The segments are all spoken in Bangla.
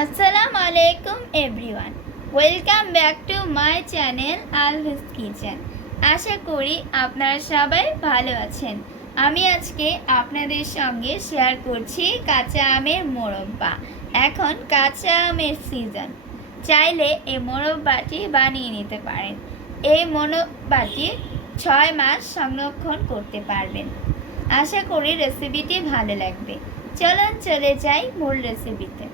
আসসালামু আলাইকুম everyone, welcome back to my channel Alvi's kitchen. আশা করি আপনারা সবাই ভালো আছেন। আমি আজকে আপনাদের সঙ্গে শেয়ার করছি কাঁচা আমের মোরব্বা। এখন কাঁচা আমের সিজন, চাইলে এই মোরব্বাটি বানিয়ে নিতে পারেন। এই মোরব্বাটি 6 মাস সংরক্ষণ করতে পারবেন। আশা করি রেসিপিটি ভালো লাগবে। চলুন চলে যাই মূল রেসিপিতে।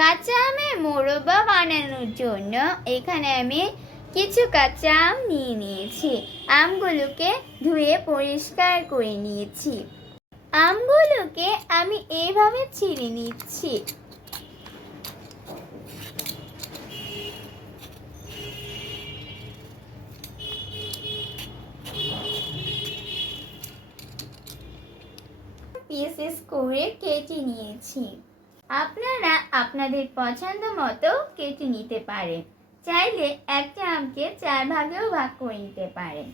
কাঁচা আমের মোরব্বা বানানোর জন্য এখানে আমি কিছু কাঁচা আম নিয়েছি। আমগুলোকে ধুয়ে পরিষ্কার করে নিয়েছি। আমগুলোকে আমি এইভাবে ছিঁড়ে নিচ্ছি। পিসেস করে কেটে নিয়েছি। আপনারা আপনাদের পছন্দ মতো কেটে নিতে পারেন। চাইলে একটা আমকে 4 ভাগেও ভাগ করে নিতে পারেন।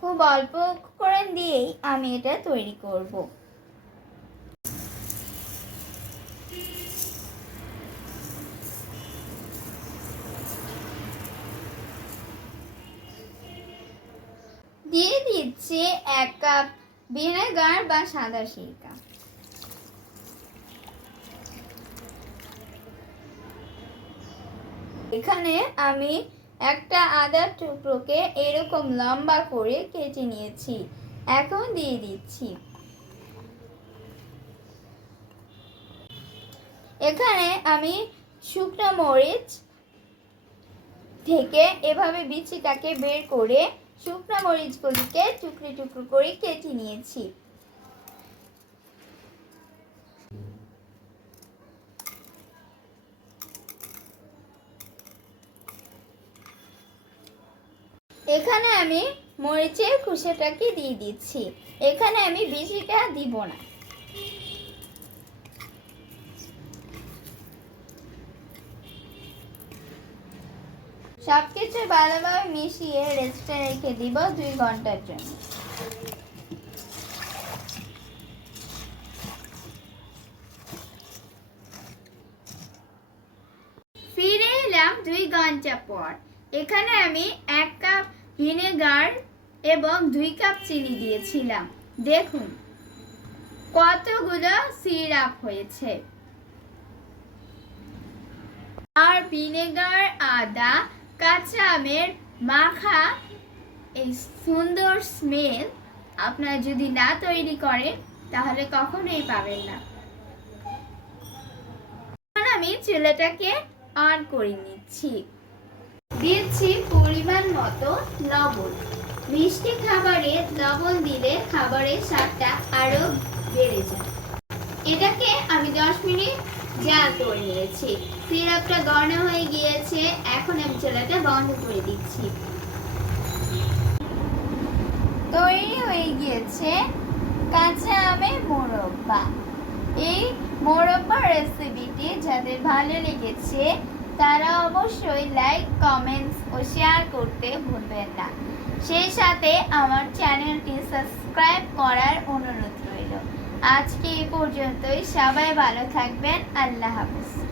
খুব অল্প উপকরণ দিয়েই আমি এটা তৈরি করব। দিয়ে দিচ্ছি 1 কাপ ভিনেগার বা সাদা সিরকা। এখানে আমি একটা আদার টুকরোকে এরকম লম্বা করে কেটে নিয়েছি। এখন দিয়ে দিচ্ছি। এখানে আমি শুকনো মরিচ থেকে এভাবে বিচিটাকে বের করে শুকনো মরিচগুলিকে টুকরো টুকরো করে কেটে নিয়েছি। এখানে আমি মরিচের খোসাটাকে দিয়ে দিচ্ছি। এখানে আমি বেশিটা দিব না। সবকিছু ভালোভাবে মিশিয়ে রেস্টে রেখে দিব 2 ঘন্টার জন্য। ফিরে এলাম 2 ঘন্টা পর। এখানে আমি 1 কাপ ভিনেগার এবং 2 কাপ চিনি দিয়েছিলাম। দেখুন কতগুলো সিরাপ হয়েছে। আর ভিনেগার, আদা, কাঁচা আমের মাখা এই সুন্দর স্মেল আপনারা যদি না তৈরি করেন তাহলে কখনোই পাবেন না। এখন আমি চুলাটাকে অন করে নিচ্ছি। দিচ্ছি পরিমাণ মতো লবণ। মিষ্টি খাবারে লবণ দিলে খাবারের স্বাদটা আরো বেড়ে যায়। এটাকে আমি 10 মিনিট জাল করে নিয়েছি। সিরাপটা ঘন হয়ে গিয়েছে। এখন আমি চুলাটা বন্ধ করে দিচ্ছি। তৈরি হয়ে গিয়েছে কাঁচা আমের মোরব্বা। এই মোরব্বা রেসিপিটি যাদের ভালো লেগেছে তারা অবশ্যই লাইক, কমেন্টস ও শেয়ার করতে ভুলবেন না। সেই সাথে আমার চ্যানেলটি সাবস্ক্রাইব করার অনুরোধ রইল। আজকে এই পর্যন্তই। সবাই ভালো থাকবেন। আল্লাহ হাফেজ।